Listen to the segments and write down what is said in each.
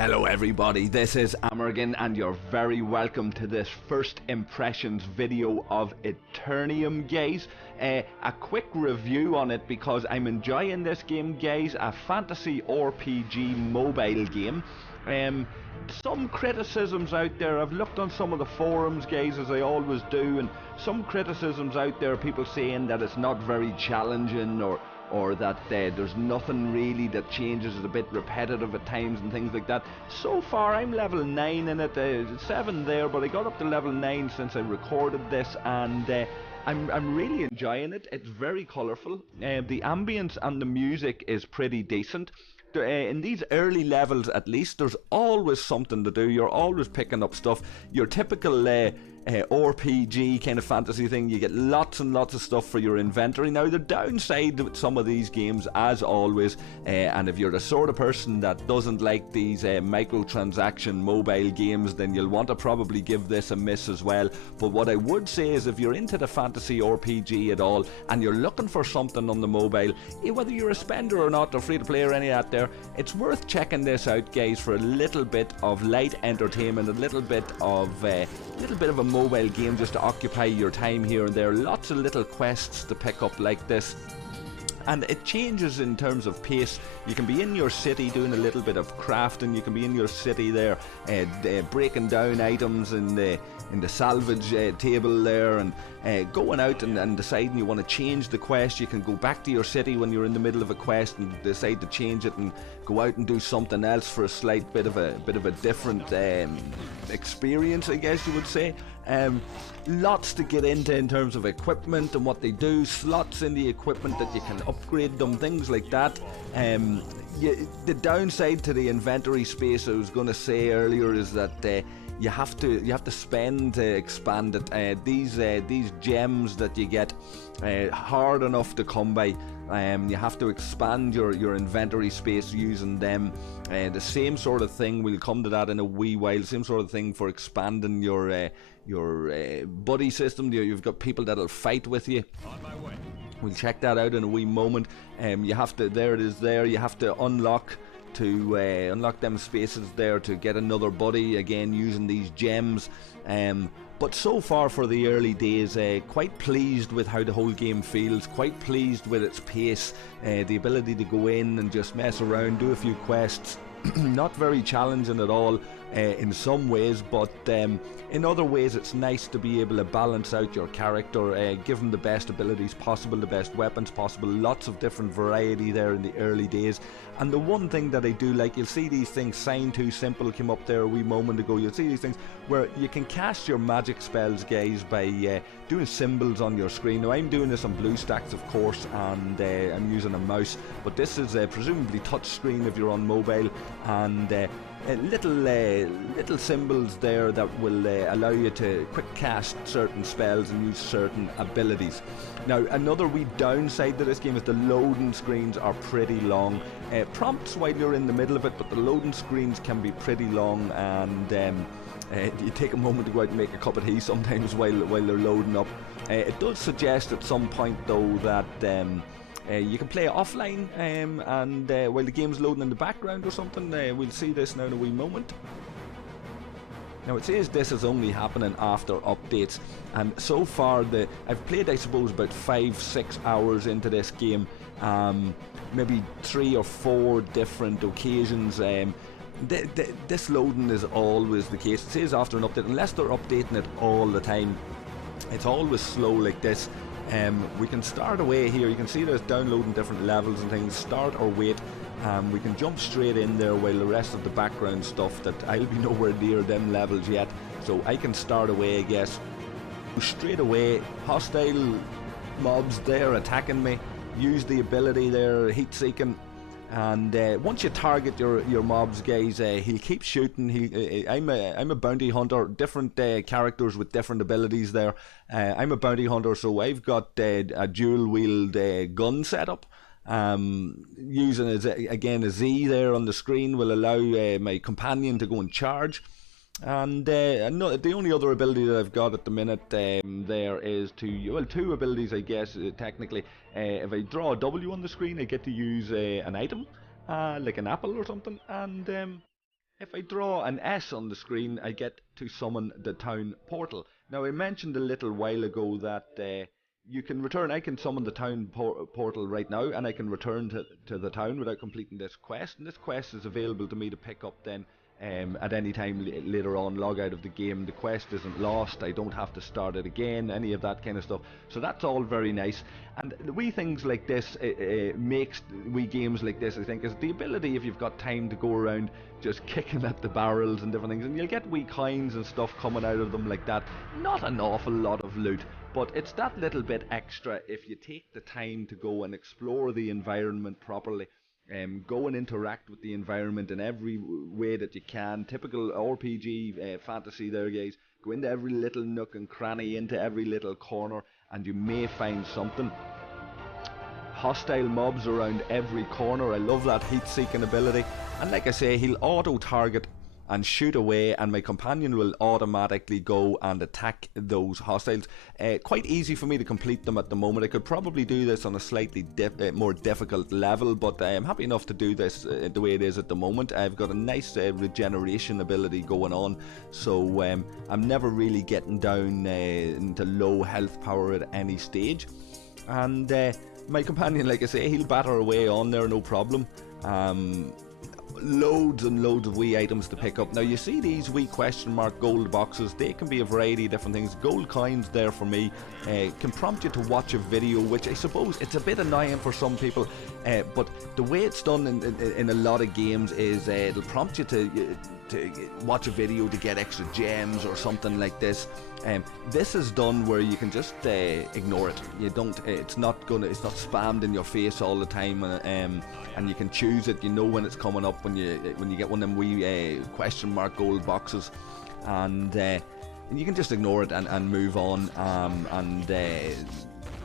Hello everybody, this is Amorgin and you're very welcome to this first impressions video of Eternium, guys. A quick review on it because I'm enjoying this game, guys. A fantasy RPG mobile game. Some criticisms out there. I've looked on some of the forums, guys, as I always do, and some criticisms out there, people saying that it's not very challenging, or that there's nothing really that changes, it's a bit repetitive at times and things like that. So far I'm level 9 in it, 7 there, but I got up to level 9 since I recorded this, and I'm really enjoying it. It's very colourful. The ambience and the music is pretty decent. In these early levels at least, there's always something to do. You're always picking up stuff. Your typical RPG kind of fantasy thing, you get lots and lots of stuff for your inventory. Now the downside with some of these games, as always, and if you're the sort of person that doesn't like these microtransaction mobile games, then you'll want to probably give this a miss as well. But what I would say is, if you're into the fantasy RPG at all and you're looking for something on the mobile, whether you're a spender or not, or free to play or any of that there, it's worth checking this out, guys, for a little bit of light entertainment, a little bit of a mobile game just to occupy your time here and there. Lots of little quests to pick up like this, and it changes in terms of pace. You can be in your city doing a little bit of crafting. You can be in your city there breaking down items in the salvage table there, and going out and deciding you want to change the quest. You can go back to your city when you're in the middle of a quest and decide to change it and go out and do something else for a slight bit of a different experience, I guess you would say. Lots to get into in terms of equipment and what they do, slots in the equipment that you can upgrade them, things like that. The downside to the inventory space, I was going to say earlier, is that you have to spend to expand it. These gems that you get, hard enough to come by. You have to expand your inventory space using them. The same sort of thing, we'll come to that in a wee while, same sort of thing for expanding your buddy system. You've got people that'll fight with you. On my way. We'll check that out in a wee moment. You have to, there it is there, you have to unlock them spaces there to get another buddy, again using these gems. But so far for the early days, quite pleased with how the whole game feels, quite pleased with its pace, the ability to go in and just mess around, do a few quests. Not very challenging at all in some ways, but in other ways it's nice to be able to balance out your character, give them the best abilities possible, the best weapons possible, lots of different variety there in the early days. And the one thing that I do like, you'll see these things, Sign Too Simple came up there a wee moment ago. You'll see these things where you can cast your magic spells, guys, by doing symbols on your screen. Now I'm doing this on BlueStacks, of course, and I'm using a mouse, but this is presumably touch screen if you're on mobile, and little symbols there that will allow you to quick cast certain spells and use certain abilities. Now another wee downside to this game is the loading screens are pretty long. Prompts while you're in the middle of it, but the loading screens can be pretty long, and you take a moment to go out and make a cup of tea sometimes while they're loading up. It does suggest at some point though that you can play offline, and while the game's loading in the background or something. We'll see this now in a wee moment. Now it says this is only happening after updates, and so far I've played, I suppose, about 5-6 hours into this game, maybe 3 or 4 different occasions. This loading is always the case. It says after an update, unless they're updating it all the time, it's always slow like this. We can start away here. You can see there's downloading different levels and things. Start or wait. We can jump straight in there while the rest of the background stuff, that I'll be nowhere near them levels yet, so I can start away, I guess. Straight away, hostile mobs there attacking me. Use the ability there, heat seeking, and once you target your mobs, guys, he'll keep shooting. I'm a bounty hunter, different characters with different abilities there. I'm a bounty hunter, so I've got a dual wield gun setup. Using again a Z there on the screen will allow my companion to go and charge. And the only other ability that I've got at the minute there is two abilities, I guess, technically. If I draw a W on the screen, I get to use an item, like an apple or something, and If I draw an S on the screen, I get to summon the town portal. Now, I mentioned a little while ago that you can return. I can summon the town portal right now, and I can return to the town without completing this quest. And this quest is available to me to pick up then at any time later on. Log out of the game. The quest isn't lost. I don't have to start it again. Any of that kind of stuff. So that's all very nice. And the wee things like this makes wee games like this, I think, is the ability, if you've got time to go around just kicking at the barrels and different things, and you'll get wee coins and stuff coming out of them like that. Not an awful lot of loot, but it's that little bit extra if you take the time to go and explore the environment properly. Go and interact with the environment in every way that you can. Typical RPG fantasy there, guys. Go into every little nook and cranny, into every little corner, and you may find something. Hostile mobs around every corner. I love that heat-seeking ability. And like I say, he'll auto-target and shoot away, and my companion will automatically go and attack those hostiles. Quite easy for me to complete them at the moment. I could probably do this on a slightly more difficult level, but I'm happy enough to do this the way it is at the moment. I've got a nice regeneration ability going on, so I'm never really getting down into low health power at any stage. And my companion, like I say, he'll batter away on there, no problem. Loads and loads of wee items to pick up. Now you see these wee question mark gold boxes, they can be a variety of different things. Gold coins there for me can prompt you to watch a video, which I suppose it's a bit annoying for some people, but the way it's done in a lot of games is it'll prompt you to watch a video to get extra gems or something like this. This is done where you can just ignore it. You don't. It's not spammed in your face all the time, and you can choose it. You know when it's coming up when you get one of them wee question mark gold boxes, and you can just ignore it and move on.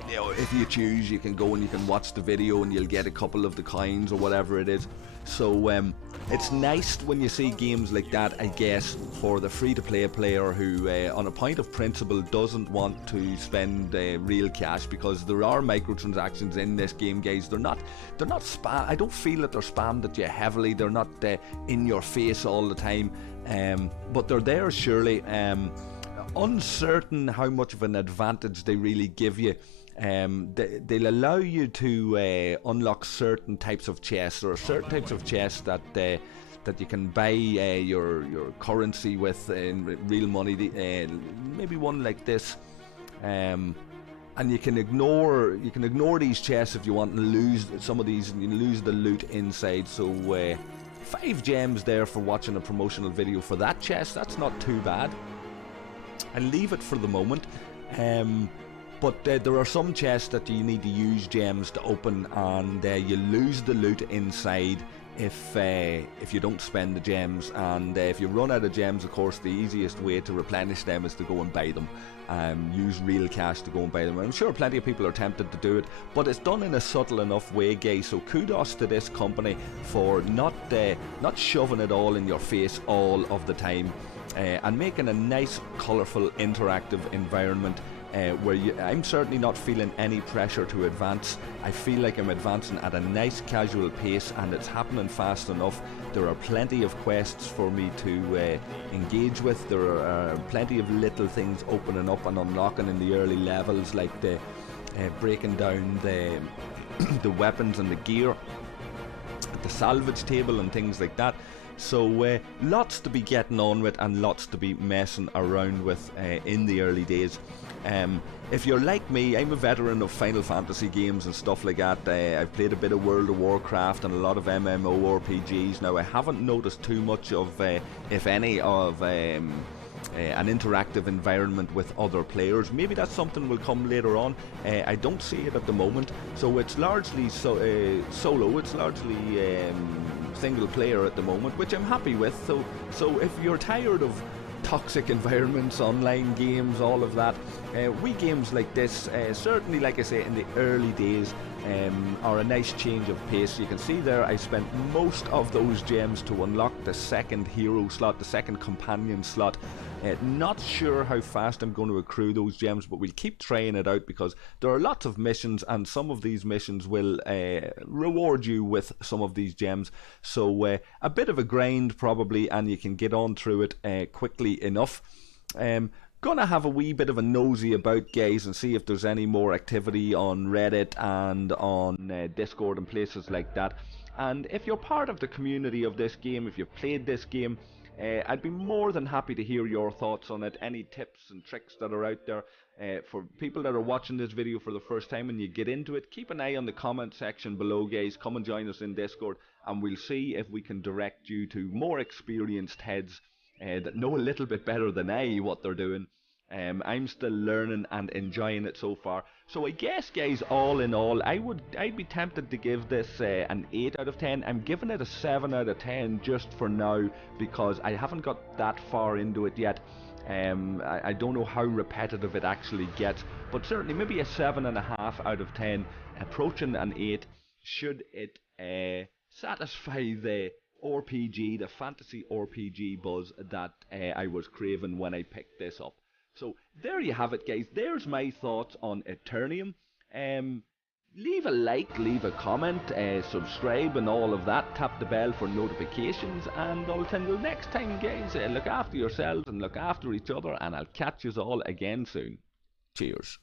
You know, if you choose, you can go and you can watch the video and you'll get a couple of the coins or whatever it is. So it's nice when you see games like that, I guess, for the free-to-play player who, on a point of principle, doesn't want to spend real cash, because there are microtransactions in this game, guys. They're not spam. I don't feel that they're spammed at you heavily. They're not in your face all the time, but they're there surely. Uncertain how much of an advantage they really give you. They'll allow you to unlock certain types of chests. There are certain types of chests that you can buy your currency with in real money. Maybe one like this, and you can ignore these chests if you want, and lose some of these, and you lose the loot inside. So 5 gems there for watching a promotional video for that chest. That's not too bad. I'll leave it for the moment. But there are some chests that you need to use gems to open, and you lose the loot inside if you don't spend the gems. And if you run out of gems, of course, the easiest way to replenish them is to go and buy them. Use real cash to go and buy them. I'm sure plenty of people are tempted to do it, but it's done in a subtle enough way, guys. So kudos to this company for not shoving it all in your face all of the time, and making a nice, colourful, interactive environment. Where I'm certainly not feeling any pressure to advance. I feel like I'm advancing at a nice casual pace, and it's happening fast enough. There are plenty of quests for me to engage with. There are plenty of little things opening up and unlocking in the early levels, like the breaking down the the weapons and the gear at the salvage table and things like that. So lots to be getting on with, and lots to be messing around with in the early days. If you're like me, I'm a veteran of Final Fantasy games and stuff like that. I've played a bit of World of Warcraft and a lot of MMORPGs. Now, I haven't noticed too much of, if any, of an interactive environment with other players. Maybe that's something will come later on. I don't see it at the moment. So it's largely solo. It's largely single player at the moment, which I'm happy with. So if you're tired of toxic environments, online games, all of that, wee games like this, certainly, like I say, in the early days, are a nice change of pace. You can see there I spent most of those gems to unlock the second hero slot, the second companion slot. Not sure how fast I'm going to accrue those gems, but we'll keep trying it out because there are lots of missions, and some of these missions will reward you with some of these gems. So a bit of a grind probably, and you can get on through it quickly enough. Gonna have a wee bit of a nosy about, guys, and see if there's any more activity on Reddit and on Discord and places like that. And if you're part of the community of this game, if you've played this game, I'd be more than happy to hear your thoughts on it. Any tips and tricks that are out there. For people that are watching this video for the first time and you get into it, keep an eye on the comment section below, guys. Come and join us in Discord, and we'll see if we can direct you to more experienced heads that know a little bit better than I what they're doing. I'm still learning and enjoying it so far. So I guess, guys, all in all, I'd be tempted to give this an 8 out of 10. I'm giving it a 7 out of 10 just for now because I haven't got that far into it yet. I don't know how repetitive it actually gets, but certainly maybe a 7.5 out of 10, approaching an 8, should it satisfy the RPG, the fantasy RPG buzz that I was craving when I picked this up. So there you have it, guys. There's my thoughts on Eternium. Leave a like, leave a comment, subscribe and all of that. Tap the bell for notifications, and until next time, guys, look after yourselves and look after each other, and I'll catch you all again soon. Cheers.